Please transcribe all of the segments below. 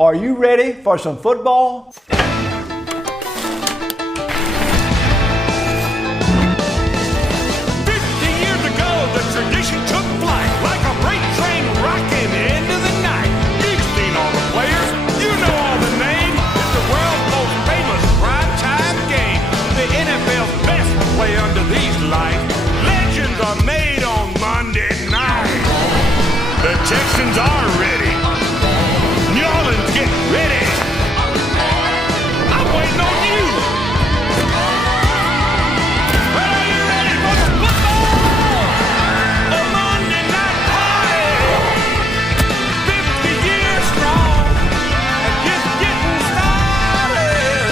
Are you ready for some football? 50 years ago, the tradition took flight like a freight train rocking into the night. You've seen all the players, you know all the names. It's the world's most famous primetime game. The NFL's best play under these lights. Legends are made on Monday night. The Texans are ready. New Orleans, get ready. I'm waiting on you. But are you ready for the football? A Monday night party. 50 years strong and just getting started.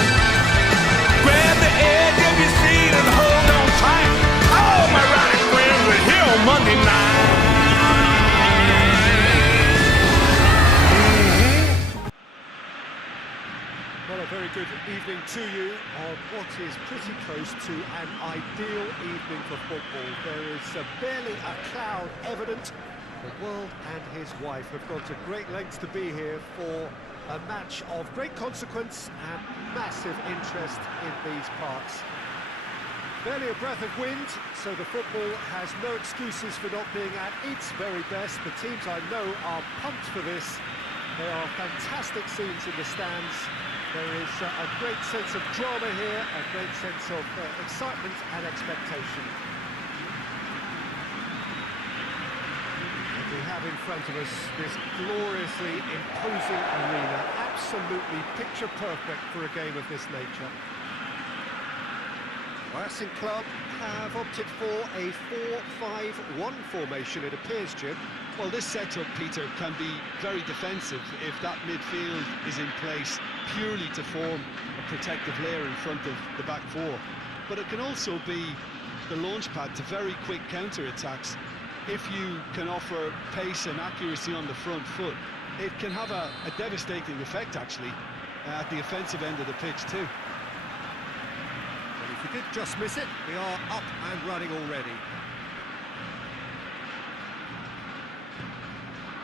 Grab the edge of your seat and hold on tight. All my rowdy friends are here on Monday night. Well, a very good evening to you on what is pretty close to an ideal evening for football. There is barely a cloud evident. The world and his wife have gone to great lengths to be here for a match of great consequence and massive interest in these parts. Barely a breath of wind, so the football has no excuses for not being at its very best. The teams I know are pumped for this. There are fantastic scenes in the stands. There is a great sense of drama here, a great sense of excitement and expectation. And we have in front of us this gloriously imposing arena, absolutely picture perfect for a game of this nature. Racing Club have opted for a 4-5-1 formation, it appears, Jim. Well, this setup, Peter, can be very defensive if that midfield is in place purely to form a protective layer in front of the back four. But it can also be the launch pad to very quick counter-attacks. If you can offer pace and accuracy on the front foot, it can have a devastating effect, actually, at the offensive end of the pitch, too. If you did just miss it, we are up and running already.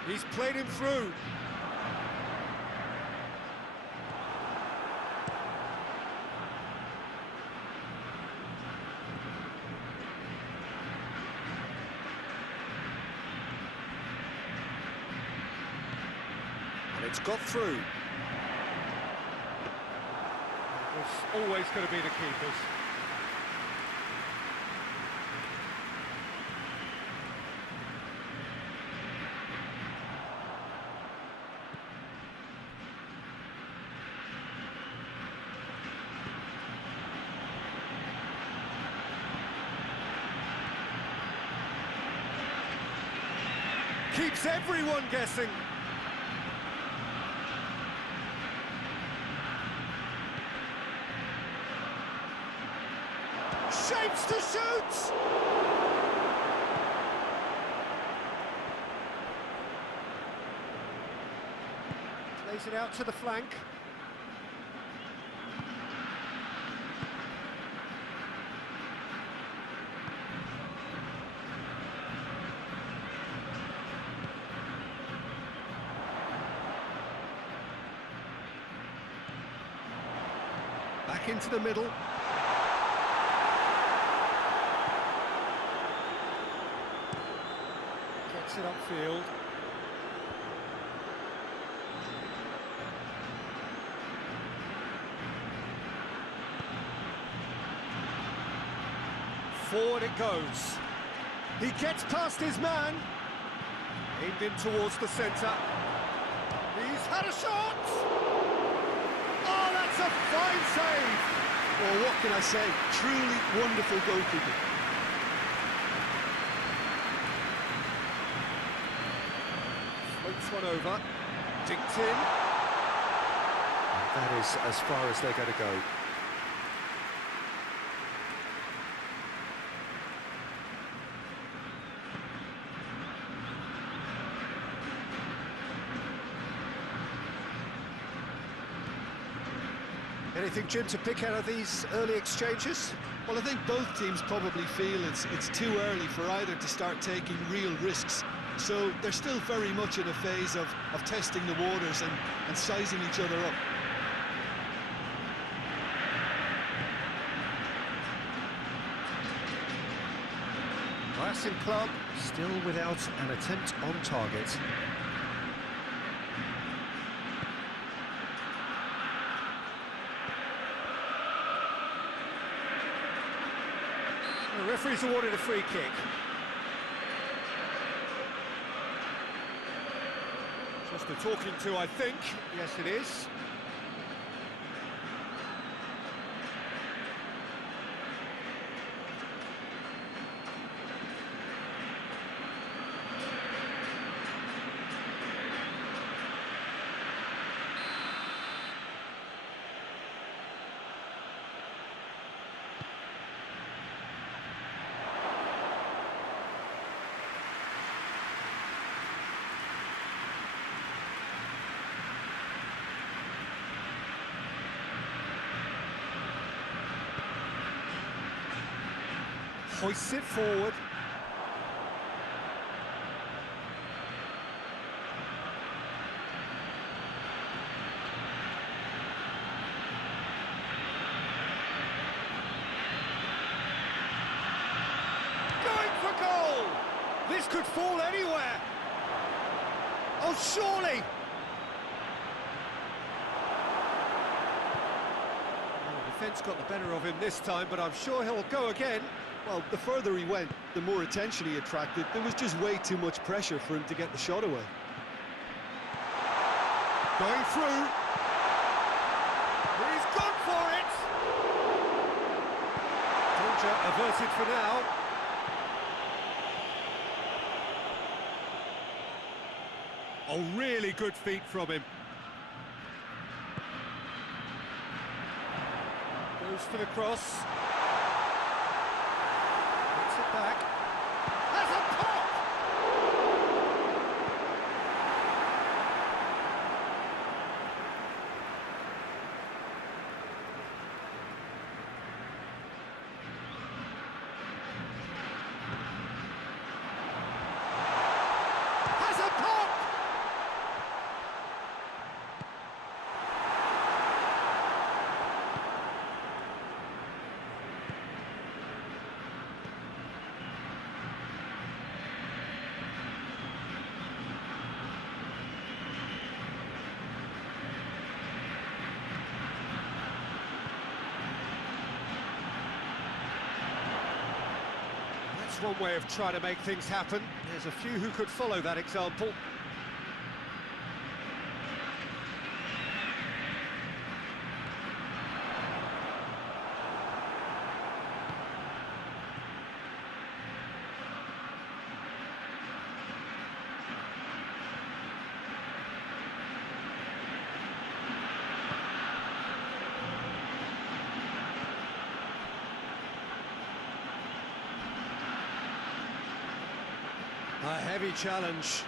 He's played him through. And it's got through. It's always going to be the keepers. Keeps everyone guessing. Shapes to shoot! Plays it out to the flank. Back into the middle. Gets it upfield. Forward it goes. He gets past his man. Aimed in towards the centre. He's had a shot! Oh, that's a fine save! Well, what can I say? Truly wonderful goalkeeping. Floats one over. Dinked in. And that is as far as they're going to go. Anything, Jim, to pick out of these early exchanges? Well, I think both teams probably feel it's too early for either to start taking real risks. So they're still very much in a phase of testing the waters and sizing each other up. Racing Club still without an attempt on target. The referee's awarded a free kick. Just a talking to, I think. Yes, it is. Hoists it forward. Going for goal! This could fall anywhere. Oh, surely! Well, the defence got the better of him this time, but I'm sure he'll go again. Well, the further he went, the more attention he attracted. There was just way too much pressure for him to get the shot away. Going through. He's gone for it! Danger averted for now. Oh, really good feet from him. Goes for the cross. Gets it back. Has a pop! Has a pop! That's one way of trying to make things happen. There's a few who could follow that example. A heavy challenge.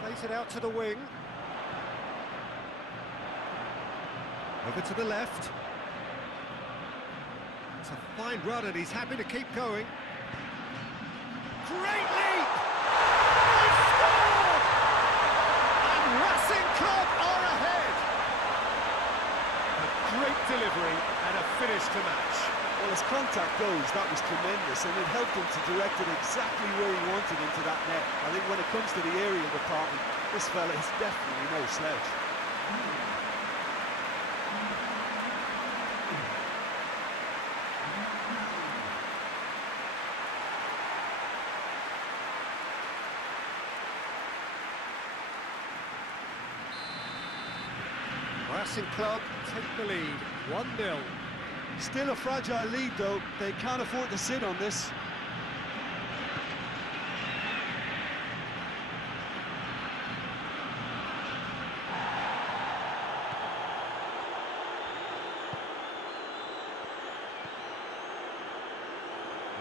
Plays it out to the wing. Over to the left. It's a fine run and he's happy to keep going. Great leap! They scored! And Racing Club are ahead! A great delivery and a finish to match. Well, as contact goes, that was tremendous, and it helped him to direct it exactly where he wanted into that net. I think when it comes to the aerial department, this fella is definitely no slouch. Racing Club take the lead, 1-0. Still a fragile lead, though. They can't afford to sit on this.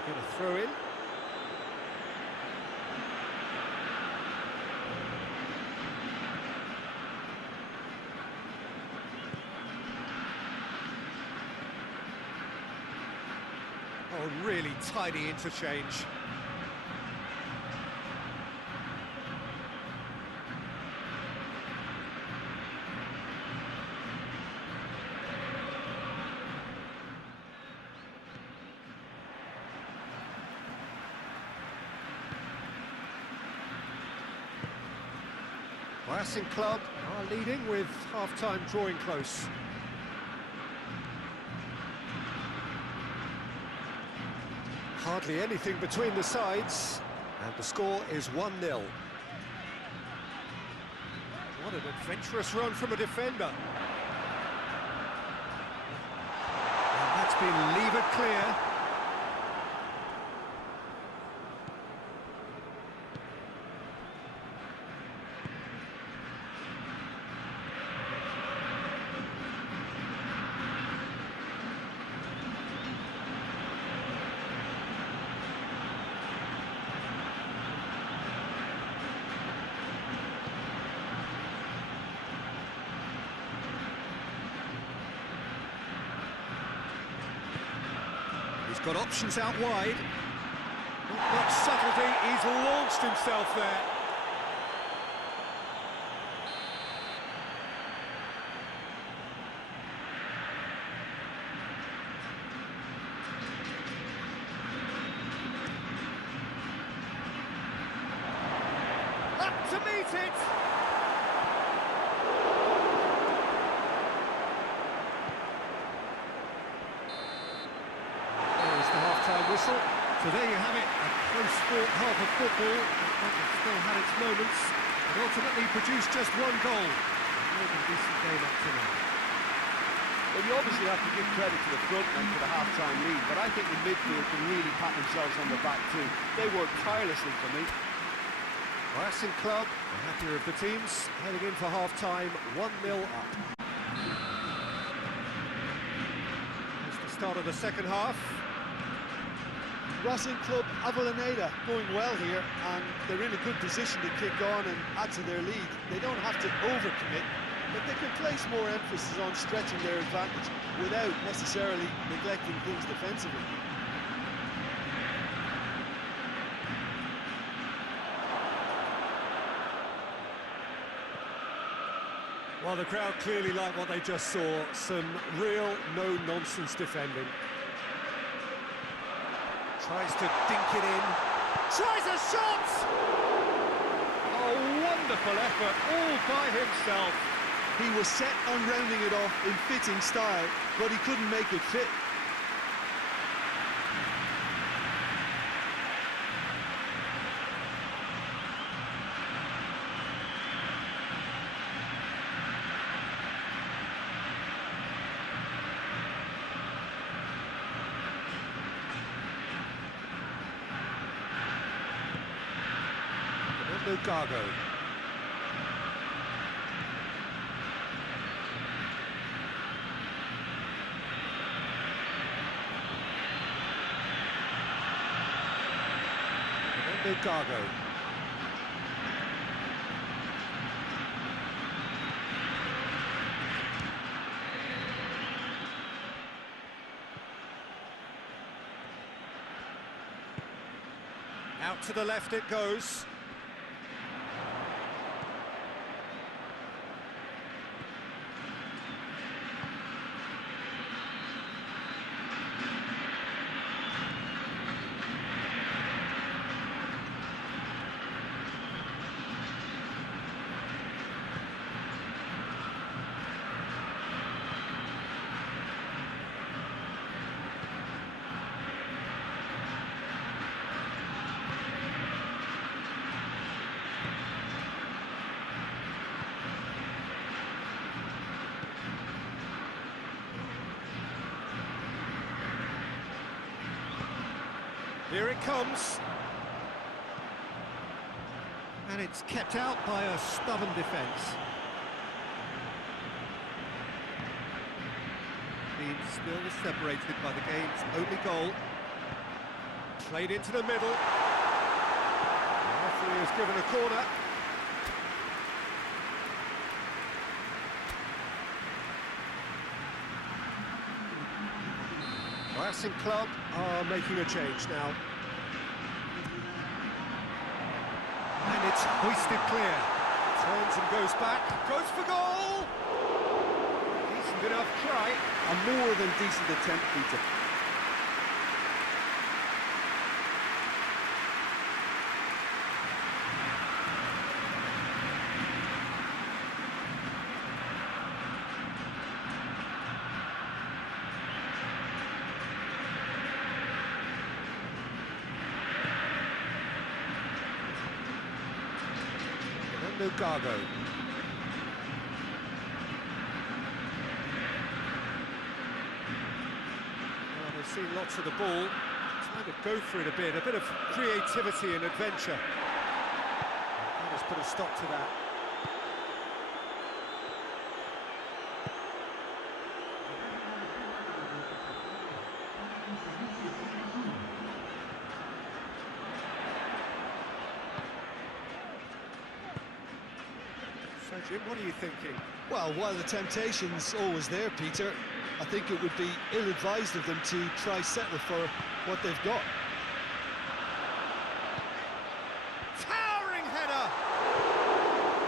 We're going to throw in. Oh, really tidy interchange. Racing Club are leading with half-time drawing close. Hardly anything between the sides, and the score is 1-0. What an adventurous run from a defender. And that's been levered clear. He's got options out wide. Not much subtlety, he's launched himself there. Up to meet it! Whistle. So there you have it, a close-fought half of football that still had its moments, but ultimately produced just one goal. More than decent game up to now. Well, you obviously have to give credit to the front men for the half-time lead, but I think the midfield can really pat themselves on the back too. They worked tirelessly for me. Racing Club, the happier of the teams, heading in for half-time, 1-0 up. It's the start of the second half. Racing Club Avellaneda going well here, and they're in a good position to kick on and add to their lead. They don't have to overcommit, but they can place more emphasis on stretching their advantage without necessarily neglecting things defensively. Well, the crowd clearly like what they just saw. Some real no-nonsense defending. Tries to dink it in. Tries a shot! Oh, wonderful effort, all by himself. He was set on rounding it off in fitting style, but he couldn't make it fit. Lukaku. Lukaku. Out to the left it goes. Here it comes. And it's kept out by a stubborn defence. Being still separated by the game's only goal. Played into the middle. The referee has given a corner. Racing Club are making a change now. And it's hoisted clear. Turns and goes back, goes for goal! Decent enough try. A more than decent attempt, Peter. Gargo. Well, they've seen lots of the ball, trying to go for it a bit of creativity and adventure. That has put a stop to that. Jim, what are you thinking? Well, while the temptation's always there, Peter, I think it would be ill-advised of them to try settle for what they've got. Towering header!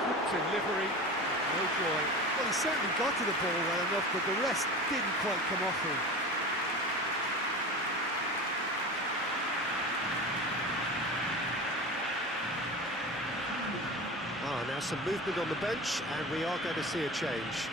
Good delivery, no joy. Well, he certainly got to the ball well enough, but the rest didn't quite come off him. Now some movement on the bench, and we are going to see a change.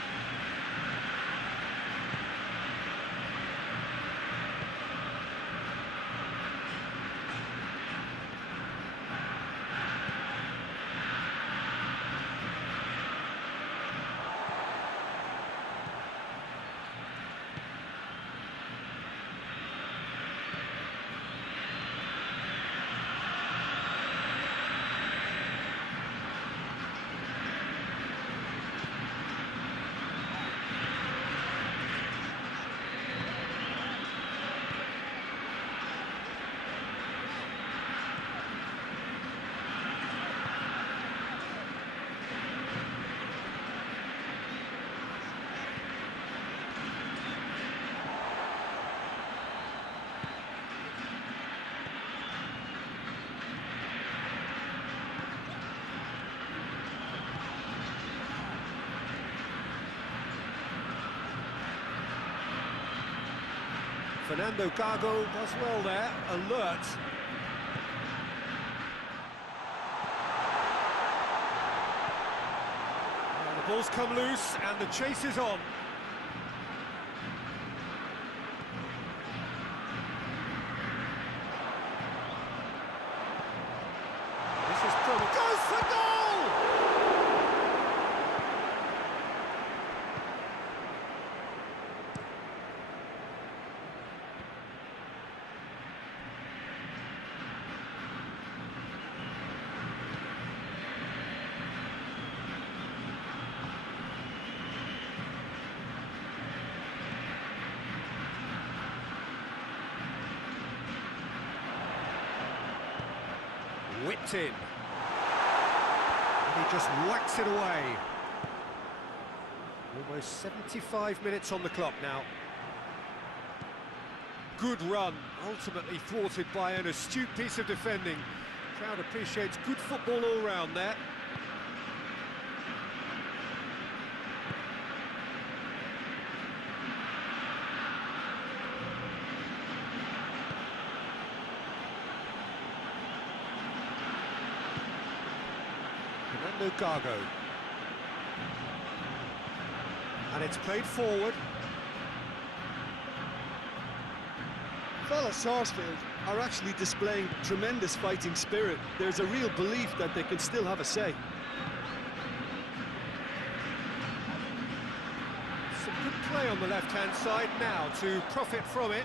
Fernando Gago does well there, alert. And the ball's come loose and the chase is on. This is trouble. Goes for goal! Whipped in. And he just whacks it away. Almost 75 minutes on the clock now. Good run, ultimately thwarted by an astute piece of defending. Crowd appreciates good football all round there. Fernando Gago. And it's played forward. VELEZ Sarsfield are actually displaying tremendous fighting spirit. There's a real belief that they can still have a say. Some good play on the left-hand side now to profit from it.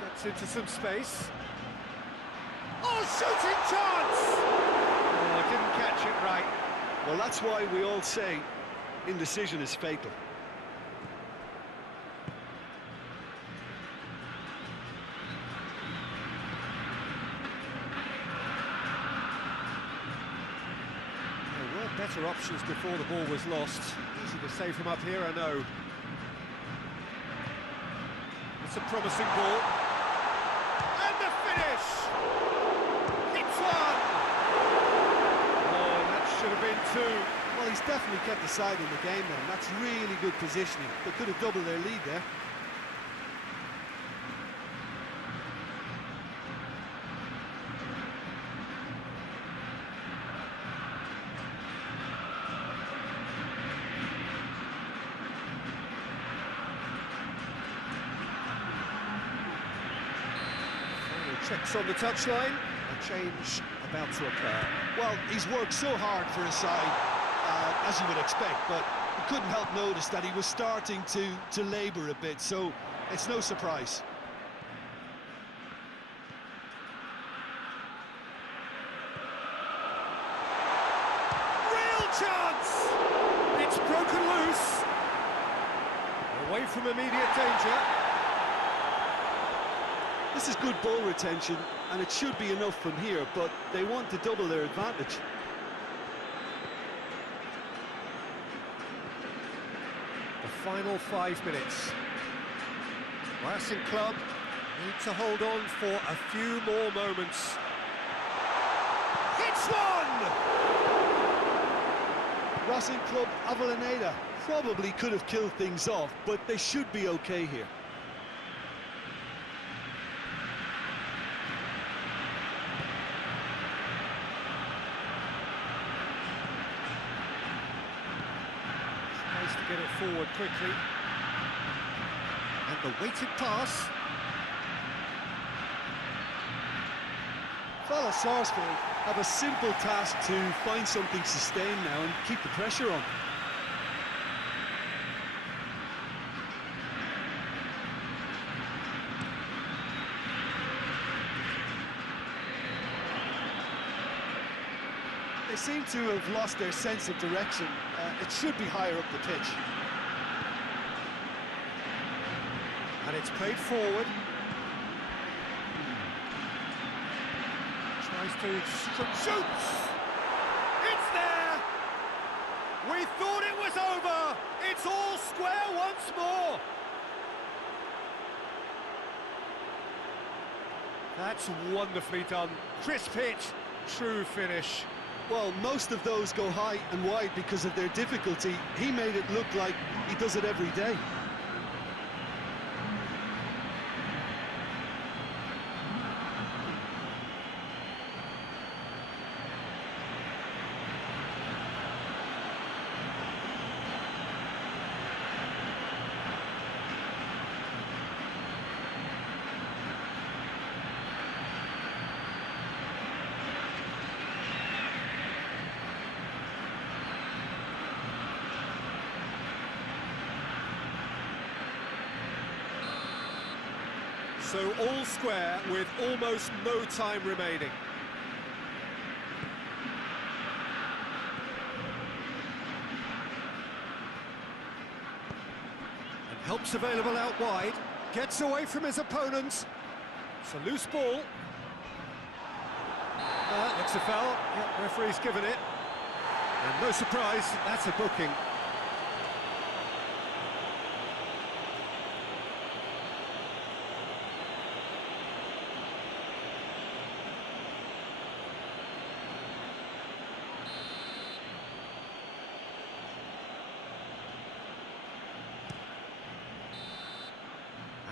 Gets into some space. Oh, shooting chance! Oh, didn't catch it right. Well, that's why we all say indecision is fatal. There were better options before the ball was lost. Easy to save from up here, I know. It's a promising ball. And the finish! It's one! Oh, that should have been two. Well, he's definitely kept the side in the game then. That's really good positioning. They could have doubled their lead there. Checks on the touchline, a change about to occur. Well, he's worked so hard for his side, as you would expect, but he couldn't help notice that he was starting to labour a bit, so it's no surprise. Real chance! It's broken loose. Away from immediate danger. This is good ball retention, and it should be enough from here, but they want to double their advantage. The final 5 minutes. Racing Club need to hold on for a few more moments. It's one! Racing Club Avellaneda probably could have killed things off, but they should be okay here. Tries to get it forward quickly. And the weighted pass. VELEZ Sarsfield have a simple task to find something sustained now and keep the pressure on. They seem to have lost their sense of direction. It should be higher up the pitch. And it's played forward. Tries to shoots! It's there! We thought it was over! It's all square once more! That's wonderfully done. Crisp hit, true finish. Well, most of those go high and wide because of their difficulty. He made it look like he does it every day. So all square with almost no time remaining. And help's available out wide. Gets away from his opponent. It's a loose ball. Looks a foul. Yeah, referee's given it. And no surprise, that's a booking.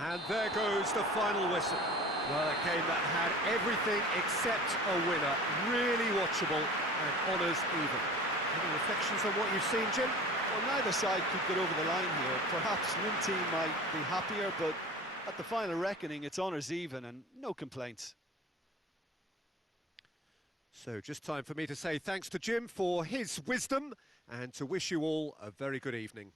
And there goes the final whistle. Well, a game that had everything except a winner. Really watchable and honours even. Any reflections on what you've seen, Jim? Well, neither side could get over the line here. Perhaps one team might be happier, but at the final reckoning, it's honours even and no complaints. So just time for me to say thanks to Jim for his wisdom and to wish you all a very good evening.